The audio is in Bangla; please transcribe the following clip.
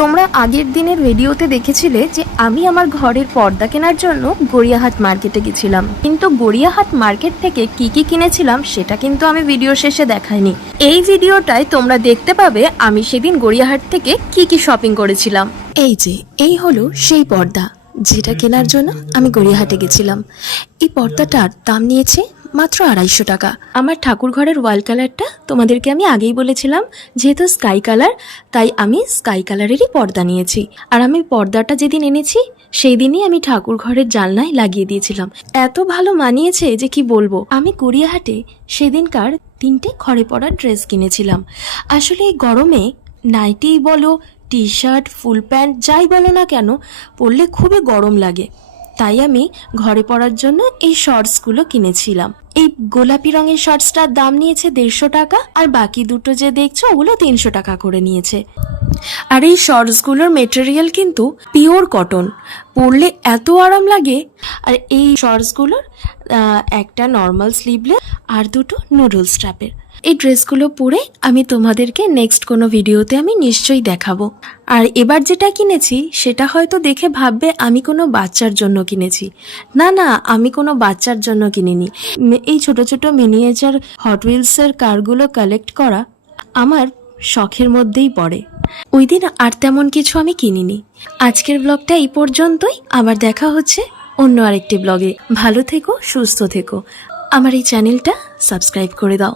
তোমরা আগের দিনের ভিডিওতে দেখেছিলে যে আমি আমার ঘরের পর্দা কেনার জন্য গড়িয়াহাট মার্কেটে গেছিলাম, কিন্তু গড়িয়াহাট মার্কেট থেকে কি কি কিনেছিলাম সেটা কিন্তু আমি ভিডিও শেষে দেখাইনি। এই ভিডিওটায় তোমরা দেখতে পাবে আমি সেদিন গড়িয়াহাট থেকে কি কি শপিং করেছিলাম। এই হলো সেই পর্দা যেটা কেনার জন্য আমি গড়িয়াহাটে গেছিলাম। এই পর্দাটার দাম নিয়েছে মাত্র 250 টাকা। আমার ঠাকুর ঘরের ওয়াল কালারটা তোমাদেরকে আমি আগেই বলেছিলাম যেহেতু স্কাই কালার, তাই আমি স্কাই কালারেরই পর্দা নিয়েছি। আর আমি পর্দাটা যেদিন এনেছি সেই দিনই আমি ঠাকুর ঘরের জানলায় লাগিয়ে দিয়েছিলাম। এত ভালো মানিয়েছে যে কি বলবো। আমি গড়িয়াহাটে সেদিনকার 3টে ঘরে পরার ড্রেস কিনেছিলাম। আসলে এই গরমে নাইটি বলো, টি শার্ট, ফুল প্যান্ট যাই বলো না কেন, পরলে খুবই গরম লাগে। তাই আমি ঘরে পরার জন্য এই শর্টসগুলো কিনেছিলাম। এই গোলাপি রঙের শর্টসটার দাম নিয়েছে 150 টাকা, আর বাকি দুটো যে দেখছো ওগুলো 300 টাকা করে নিয়েছে। আর এই শর্টসগুলোর মেটেরিয়াল কিন্তু পিওর কটন, পরলে এত আরাম লাগে। আর এই শর্টসগুলোর একটা নর্মাল স্লিভলেস আর দুটো নুডল স্ট্র্যাপের। এই ড্রেসগুলো পরে আমি তোমাদেরকে নেক্সট কোনো ভিডিওতে আমি নিশ্চয়ই দেখাবো। আর এবার যেটা কিনেছি সেটা হয়তো দেখে ভাববে আমি কোনো বাচ্চার জন্য কিনেছি। না না, আমি কোনো বাচ্চার জন্য কিনিনি। এই ছোট ছোট মিনিয়েচার হট হুইলসের কারগুলো কালেক্ট করা আমার শখের মধ্যেই পড়ে। ওই দিন আর তেমন কিছু আমি কিনিনি। আজকের ব্লগটা এই পর্যন্তই। আবার দেখা হচ্ছে অন্য আরেকটি ব্লগে। ভালো থেকো, সুস্থ থেকো। আমার এই চ্যানেলটা সাবস্ক্রাইব করে দাও।